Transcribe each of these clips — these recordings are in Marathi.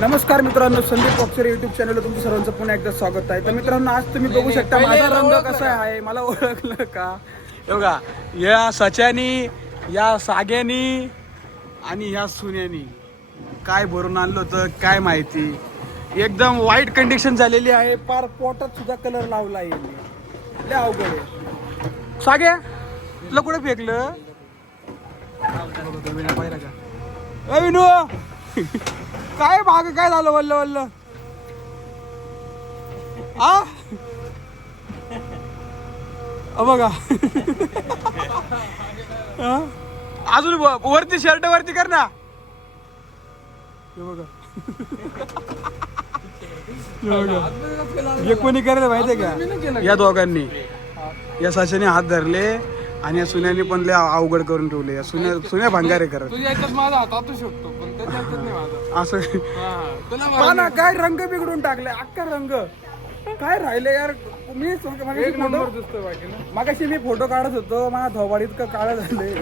नमस्कार मित्रांनो संदीप बॉक्सर युट्यूब चॅनलवर तुमचं सर्वांचं पुन्हा एकदा स्वागत आहे. तर मित्रांनो आज तुम्ही बघू शकता माझा रंग कसा आहे? मला ओळखलं का? बघा या सच्यानी या साग्यानी आणि या सुन्यानी काय भरून आणलं होतं काय माहिती? एकदम वाईट कंडिशन झालेली आहे. पार पोटात सुद्धा कलर लावला आहे अवघड आहे. साग्या तुला कुठे फेकलं? पाहिला का काय भाग काय झालं वल्ल वल्ल? आ? बघा. अजून व- वरती शर्ट वरती कर ना. बघा. हे कोणी करेल माहितीये का? या दोघांनी. या साशाने हात धरले. आणि या सुन्याने पण लय अवघड करून ठेवले. या सुन्या सुन्या भांगारे करत. तुझ्या माझा हात असू शकतो पण त्याच्या याच्यात नाही माझा. असं. हा, तुला पहा ना काय रंग बिघडून टाकले? अख्खा रंग. काय राहिले यार? मी एक नंबर दिसतोय बाकी ना. मागाशी मी फोटो काढत होतो. माझा थोबाड इतकं काळं झाले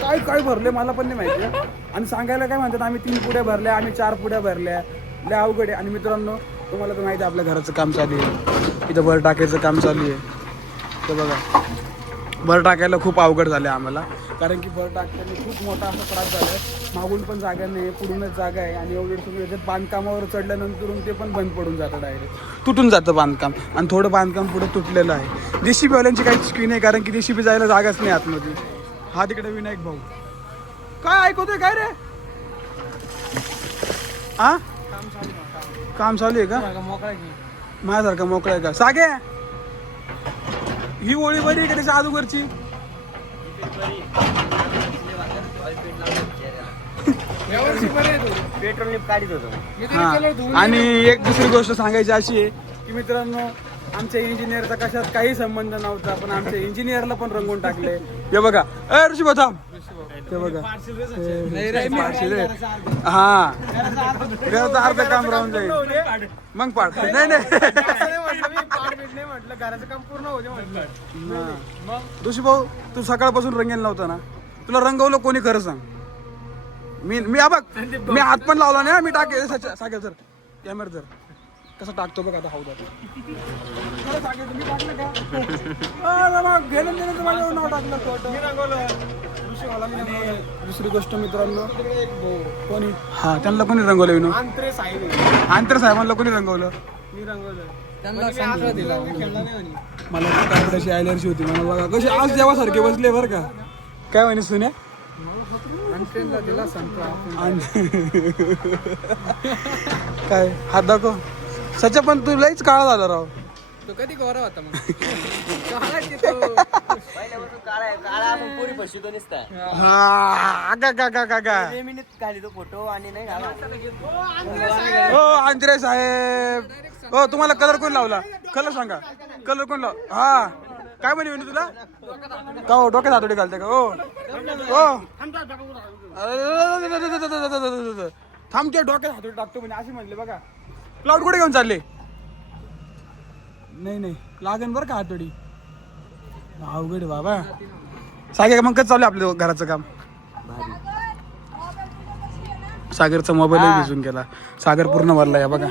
काय काय भरले? मला पण नाही माहिती. आणि सांगायला काय म्हणतात आम्ही तीन पुड्या भरल्या आम्ही चार पुड्या भरल्या. लय अवघड आहे. आणि मित्रांनो तुम्हाला तर माहिती आहे आपल्या घराचं काम चालू आहे. इथं भर टाकायचं काम चालू आहे. तर बघा. भर टाकायला खूप अवघड झालं आम्हाला. कारण की भर टाकताना खूप मोठा असा त्रास झाला आहे मागून पण जागा नाही पुढूनच जागा आहे आणि एवढं तुम्ही याच्यात बांधकामावर चढल्यानंतर ते पण बंद पडून जातं डायरेक्ट तुटून जातं बांधकाम आणि थोडं बांधकाम पुढे तुटलेलं आहे. जेसीबी वाल्यांची काही चुकी नाही कारण की जेसीबी जायला जागाच नाही आतमध्ये. हा तिकडे विनायक भाऊ. काय ऐकवतोय काय रे? हा काम चालू आहे का. माझ्यासारखा मोकळा आहे का? सागे! ही ओळी बरी का त्याच्या अगोदरची? पेट्रोल काढित होतो आणि एक दुसरी गोष्ट सांगायची अशी आहे की मित्रांनो आमच्या इंजिनियरचा कशात काही संबंध नव्हता पण आमच्या इंजिनियरला पण रंगून टाकले हे बघा. ए ऋषी बघा ते बघा. हा. अर्ध काम राहून जाईल. मग पाठ नाही नाही. म्हटलं घराचं काम पूर्ण होते म्हटलं ऋषी भाऊ तू सकाळपासून रंगेल नव्हता ना? तुला रंगवलं कोणी खरं सांग? मी मी बघ मी हात पण लावला नाही मी टाके सागेल सर कॅमेरा जर कसं टाकतो बघ आता खोटं. आणि दुसरी गोष्ट मित्रांनो कोणी? हा त्यांना कोणी रंगवलं विनू? अंतरे साहेब. आंतर साहेबांना कोणी रंगवलं? मी रंगवलं. त्यांना संत्रा दिला मला कापडाची ॲलर्जी होती मला बघा कशी आज देवासारखे बसले बरं का. काय म्हणे सुन्या अंतरेला दिला संत्रा. काय? हात दाखव. सच्या पण तू लईच काळा झाला राव. तो कधी गोरा होता मग? हा फोटो आणि नाही हो साहेब. हो तुम्हाला कलर कोण लावला? कलर सांगा. कलर कोण लाव हा. काय म्हणे विनू तुला? का हो डोक्यात हातोडी घालते का? हो. हो थांब के डोक्यात हातोडी टाकतो म्हणे असे म्हणले बघा. क्लाउड कुठे घेऊन चालले? नाही नाही. लागेल बरं का हातोडी? अवघड बाबा. सागे मग कसं चालू आहे आपल्या घराचं काम? सागरचा मोबाईल भिजून गेला. सागर पूर्ण भरला या बघा?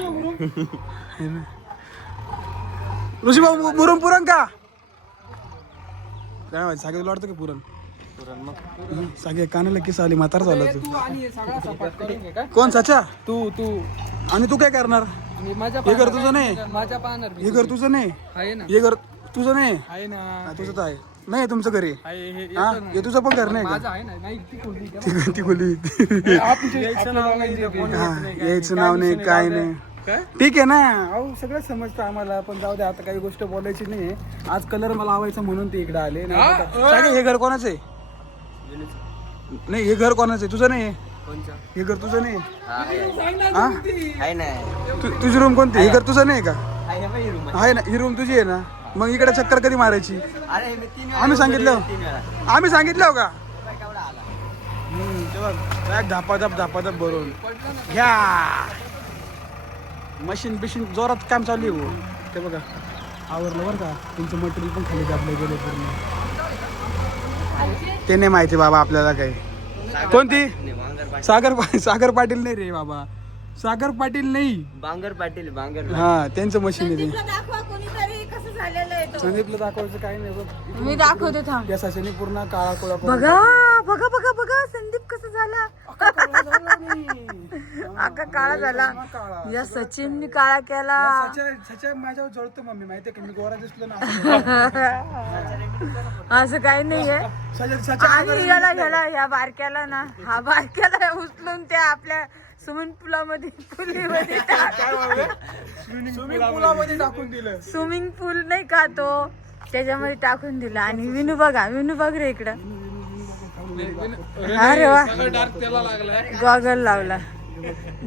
ऋषी भाऊ पुरण पुरण का? काय माहिती सागर तुला वाटतं का पुरण? सागे कानाला किस आली म्हातार झाला तू. कोण साचा? तू तू. आणि तू काय करणार? मी माझ्या हे घर तुझं नाही. हे घर तुझं नाही. हे घर तुझं नाही? आहे ना. हा, तुझं तर आहे. नाही तुमचं घरी? आहे हे हा? येतं ना. हे तुझं पण घर नाही माझं का? आहे ना. नाही ती खोली का? ती- ती खोली. आपली- आपल्या दोघांची आहे. हा यायचं नाव नाही काय नाही. काय? ठीक आहे ना? अहो सगळं समजतं आम्हाला पण जाऊ दे आता काही गोष्ट बोलायची नाही आज कलर मला लावायचा म्हणून ते इकडे आले. नाही हा? तर काय- सागे, हे घर कोणाचं आहे? नाही हे घर कोणाचं आहे? तुझं नाही कोणचं? हे घर तुझं नाही हा आहे. तु- तुझी रूम कोणती? हे घर तुझं नाही का? आहे room. आहे. ना ही रूम तुझी आहे ना? मग इकडे चक्कर कधी मारायची? अरे मी तीन वेळा आम्ही सांगितलं. room तीन वेळा. आम्ही सांगितलं हो का? काय केवढा आला? हम्म, ते बघ, काय धापाधप धापाधप भरून. घ्या. मशीन बिशीन जोरात काम चालू आहे हो. ते बघा आवरलं बरं का? तुमचं मटेरियल पण खाली दाबलं गेलं पूर्ण. ते नाही माहिती बाबा आपल्याला काही. कोणती? सागर पा- सागर पाटील नाही रे बाबा. सागर पाटील नाही. बांगर पाटील बांगर हा त्यांचं मशीन आहे ते. दाखवा. झालेलं आहे तो संदीपला दाखवायचं काही नाही बघ. मी दाखवते थांब. या सशाने पूर्ण काळा कोळा बघा बघा बघा बघा संदीप कसं झाला. अख्खा काळा झाला काळा. या सचिनने काळा. केला. सच्या माझ्यावर जळतो मम्मी माहितीये का? मी गोरा दिसलो ना असं. काही नाहीये. सच्या सच्या आणि याला ह्याला ह्या बारक्याला ना हा बारक्याला उचलून त्या आपल्या स्विमिंग पुलामध्ये पुलीमध्ये स्विमिंग पुलामध्ये. टाकून दिलं. स्विमिंग पूल नाही का तो त्याच्यामध्ये टाकून दिला आणि विनू बघा विनू बघ रे इकडं. अरे वा. डार्क त्याला लागलाय. गॉगल लावला.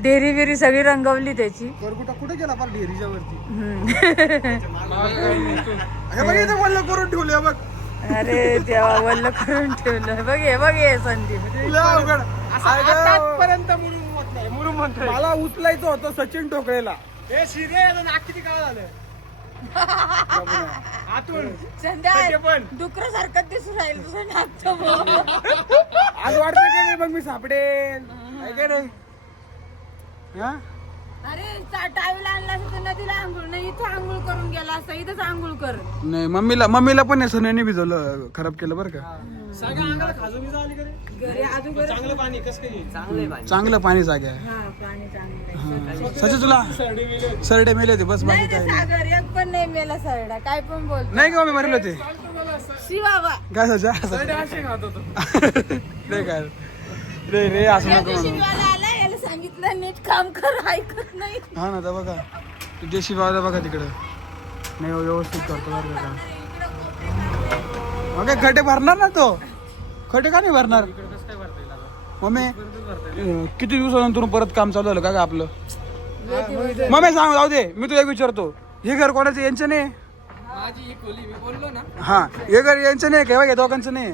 डेरी बिरी सगळी रंगवली त्याची. कुठे गेला वरती. हे वल्ल करून ठेवले बघ. अरे तेव्हा वल्ल करून ठेवलं बघ हे बघ हे संदीप. मला उचलायचं होतं सचिन ठोकळेला हे शिरे नाक किती काळ झालं? आतून संध्या पण. डुकर सारखं दिसून राहील तुझं बघ. आज वाटतं की नाही मग मी सापडेल आहे का नाही हा? अरे टावेल आणला असं तर नदीला आंघोळ नाही इथं आंघोळ करून गेला असं इथंच आंघोळ कर. नाही मम्मीला मम्मीला पण सोन्याने भिजवलं खराब केलं बरं का. सगळ्या अंगाला खाजू बिजू आली का रे? घरी अजून चांगलं पाणी कस काय? चांगले पाणी. चांगलं पाणी जाग्या हा पाणी चांगलं आहे. सचिन तुला सरडे मेले होते. बस बाकी नाही काय रे सागर एक पण नाही मेला सरडा काय पण बोल नाही का मम्मी मरेल होते? शिवाबा. काय सचा असे खात होतो. नाही काय. रे रे असं या नको म्हणू. आला सांगितलं नीट काम कर ऐकत नाही. हा ना तर बघा. ते देशी बावला बघा तिकडं. नाही हो, व्यवस्थित करतो बरं का. मग काय खड्डे भरणार ना तो? खड्डे का नाही भरणार? मम्मी अं, किती दिवसानंतर परत काम चालू झालं? का ग आपलं? मम्मी सांग जाऊ दे. मी तुला एक विचारतो. हे घर कोणाचं यांचं नाही? माझी ही खोली मी बोललो ना. हा हे घर यांचं नाही काय बघा दोघांचं नाही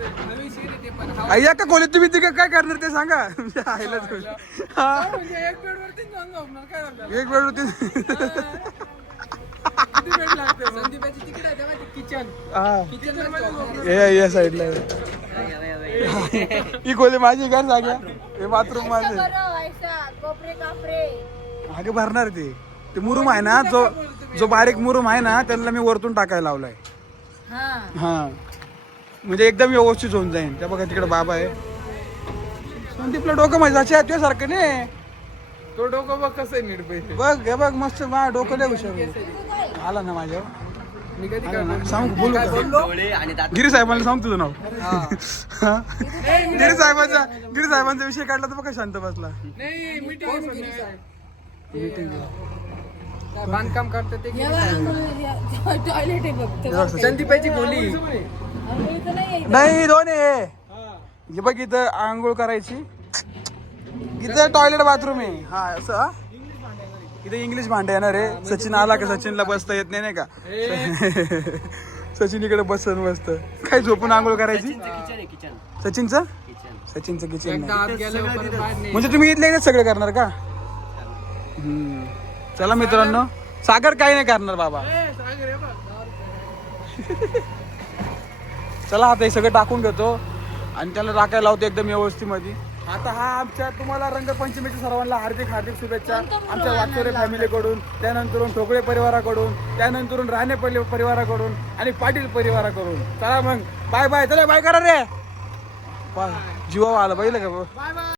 हा आई का खोलीत तुम्ही तिघं काय करणार ते सांगा. तुमच्या आईला थोडी. हा. म्हणजे एक बेड वरती एक वेळ होती किती बेड तिकडे हा. हे या साईडला. ही खोली माझी घर जाग्या? हे बाथरूम माझे कापरे मागे भरणार ते. ते मुरुम आहे ना जो जो बारीक मुरुम आहे ना त्यांना मी वरतून टाकायला लावलाय. हा. हा. म्हणजे एकदम व्यवस्थित होऊन जाईल त्या बघा तिकडे बाबा आहे. संदीपला डोकं माझ्या तुझ्या सारखं नाही तो डोकं बघ कसं आहे नीट बघ हे बघ मस्त मा डोकं लय हुशार आहे. आला ना माझ्या मी कधी करणार? सांग बोलू गिरी साहेबांना सांग तुझं नाव. हा? गिरी साहेबांचा गिरी साहेबांचा विषय काढला तर बघा शांत बसला. नाही बांधकाम करते ते टॉयलेट आहे फक्त संदीपाची खोली तर नाही दोन आहे. हे बघ इथं आंघोळ करायची. इथं टॉयलेट बाथरूम आहे. हा असं? इथं इंग्लिश भांडे येणार आहे. सचिन आला का? सचिनला बसता येत नाही नाही का? सचिन इकडे बसन बसत काय झोपून आंघोळ करायची? किचन आहे किचन सचिनचं? किचन सचिनचं किचन म्हणजे तुम्ही इथले सगळं करणार का? हम्म. चला मित्रांनो. सागर काही नाही करणार बाबा. चला आता हे सगळं टाकून घेतो. आणि त्याला टाकायला लावतो एकदम व्यवस्थेमध्ये आता हा आमच्या तुम्हाला रंगपंचमीच्या सर्वांना हार्दिक हार्दिक शुभेच्छा. आमच्या वागचोरे फॅमिलीकडून त्यानंतरून ठोकळे परिवाराकडून त्यानंतरून राणे परिवाराकडून आणि पाटील परिवाराकडून. चला मग. Bye bye. चला बाय करा रे. जीवा आला पाहिलं का?